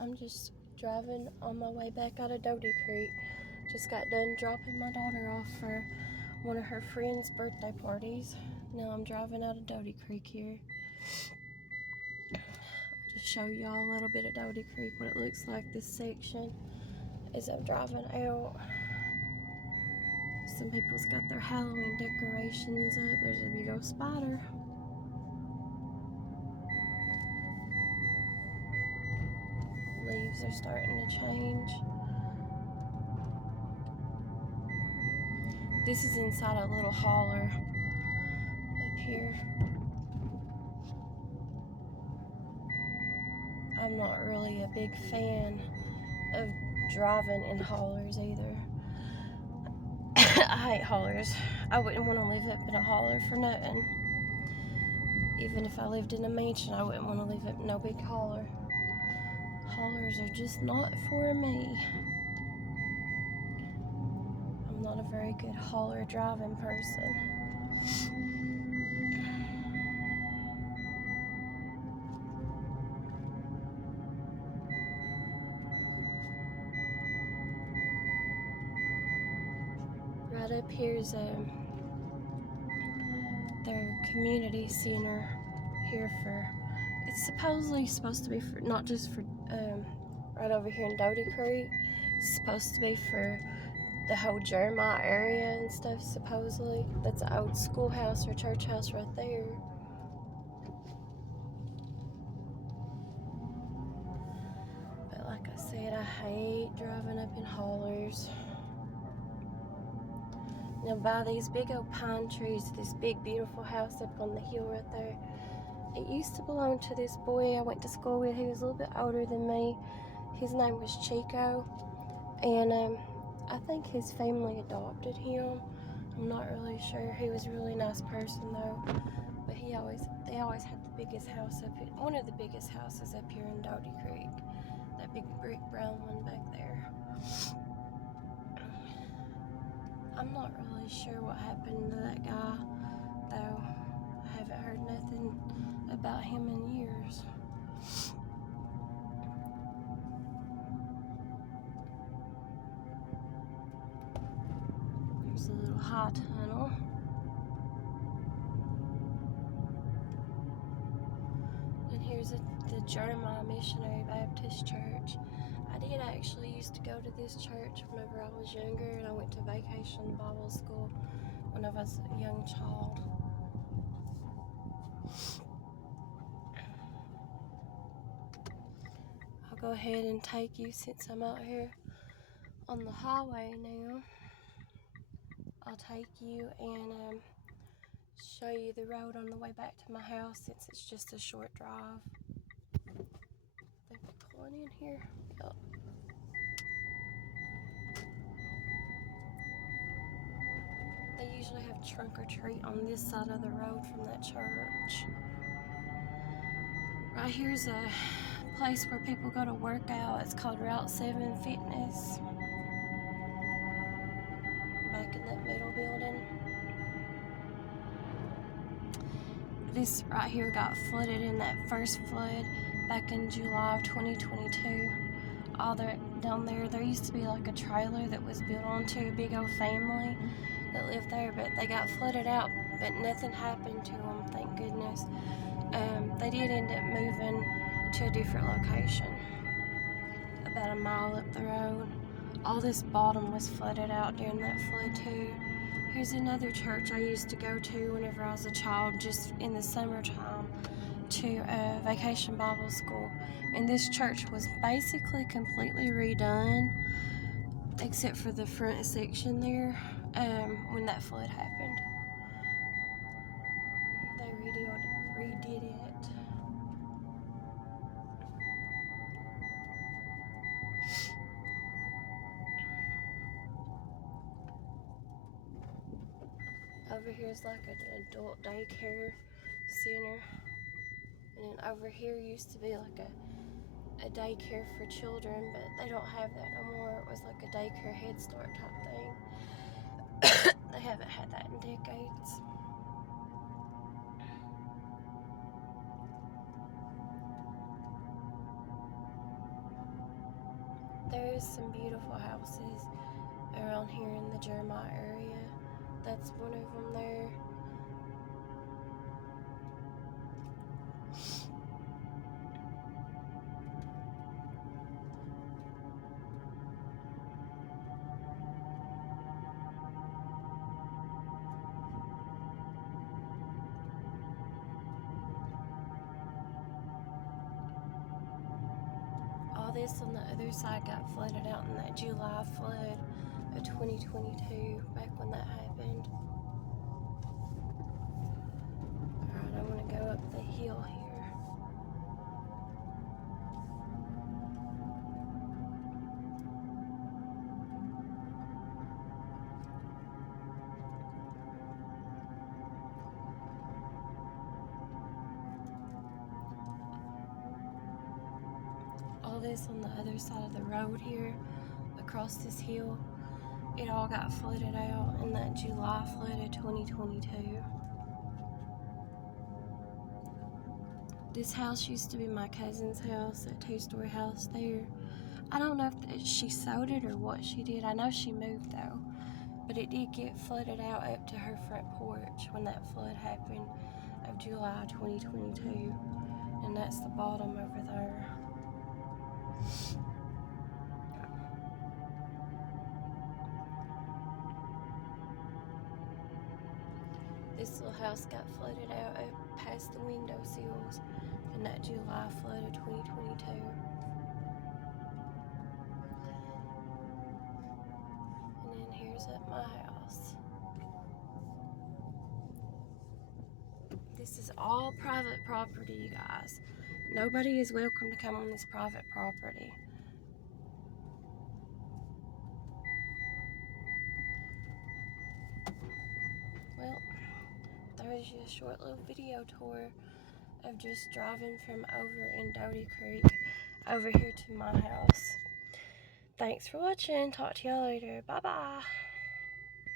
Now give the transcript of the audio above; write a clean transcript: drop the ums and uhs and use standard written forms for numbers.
I'm just driving on my way back out of Doty Creek. Just got done dropping my daughter off for one of her friends' birthday parties. Now I'm driving out of Doty Creek here. I'll just show y'all a little bit of Doty Creek, what it looks like this section as I'm driving out. Some people's got their Halloween decorations up. There's a big old spider. Leaves are starting to change. This is inside a little holler up here. I'm not really a big fan of driving in hollers either. I hate hollers. I wouldn't want to live up in a holler for nothing. Even if I lived in a mansion, I wouldn't want to live up in no big holler. Hollers are just not for me. I'm not a very good holler driving person. Right up here's their community center here for, it's supposedly supposed to be for, not just for, right over here in Doty Creek, it's supposed to be for the whole Jeremiah area and stuff, supposedly. That's an old schoolhouse or church house right there. But like I said, I hate driving up in hollers. Now by these big old pine trees, this big beautiful house up on the hill right there, it used to belong to this boy I went to school with. He was a little bit older than me. His name was Chico, and I think his family adopted him. I'm not really sure. He was a really nice person though, but they always had the biggest house up here, one of the biggest houses up here in Doty Creek, that big brick brown one back there. I'm not really sure what happened to that guy though. I haven't heard nothing about him in years. There's a little high tunnel. And here's the Jeremiah Missionary Baptist Church. I did actually used to go to this church whenever I was younger, and I went to vacation Bible school when I was a young child. I'll go ahead and take you, since I'm out here on the highway now, I'll take you and show you the road on the way back to my house, since it's just a short drive. I think we're pulling in here. Yep. They usually have trunk or treat on this side of the road from that church. Right here's a place where people go to work out. It's called Route 7 Fitness. Back in that middle building. This right here got flooded in that first flood back in July of 2022. All down there used to be like a trailer that was built onto a big old family that lived there, but they got flooded out, but nothing happened to them, thank goodness. They did end up moving to a different location, about a mile up the road. All this bottom was flooded out during that flood too. Here's another church I used to go to whenever I was a child, just in the summertime, to vacation Bible school. And this church was basically completely redone, except for the front section there, when that flood happened. They redid it. Over here is like an adult daycare center. And then over here used to be like a daycare for children, but they don't have that no more. It was like a daycare Head Start type thing. They haven't had that in decades. There's some beautiful houses around here in the Jeremiah area. That's one of them there. All this on the other side got flooded out in that July flood of 2022, back when that happened. Alright, I'm gonna go up the hill here. All this on the other side of the road here, across this hill, it all got flooded out in that July flood of 2022. This house used to be my cousin's house, that two-story house there. I don't know if she sold it or what she did. I know she moved though. But it did get flooded out up to her front porch when that flood happened of July 2022. And that's the bottom over there. This little house got flooded out up past the window sills in that July flood of 2022. And then here's at my house. This is all private property, you guys. Nobody is welcome to come on this private property. Well, there's your short little video tour of just driving from over in Doty Creek over here to my house. Thanks for watching. Talk to y'all later. Bye-bye.